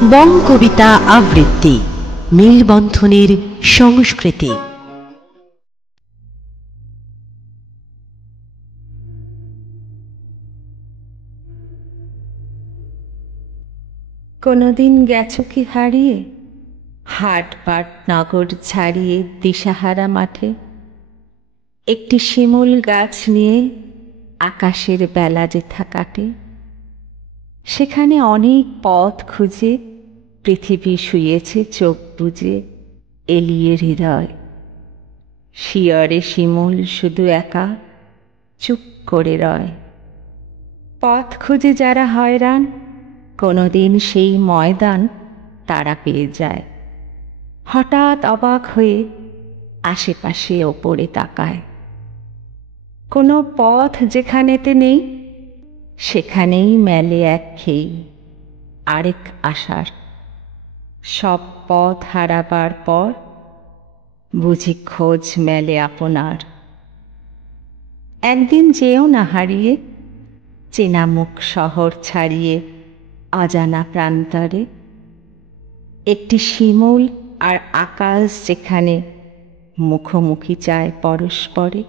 বং কবিতা আবৃত্তি মেলবন্ধনের সংস্কৃতি। কোনোদিন গেছো কি হারিয়ে হাট পাট নগর ছাড়িয়ে দিশাহারা মাঠে, একটি শিমুল গাছ নিয়ে আকাশের বেলা যেথা কাটে। সেখানে অনেক পথ খুঁজে পৃথিবী শুয়েছে চোখ বুজে, এলিয়ে হৃদয় শিয়রে শিমুল শুধু একা চুপ করে রয়। পথ খুঁজে যারা হয়রান কোনোদিন সেই ময়দান তারা পেয়ে যায়। হঠাৎ অবাক হয়ে আশেপাশে ওপরে তাকায়, কোনো পথ যেখানেতে নেই সেখানেই মেলে এক খেই আরেক আশার। সব পথ হারাবার পর বুঝি খোঁজ মেলে আপনার। একদিন যেও না হারিয়ে চেনা মুখ শহর ছাড়িয়ে অজানা প্রান্তরে, একটি শিমুল আর আকাশ যেখানে মুখোমুখি চায় পরস্পরে।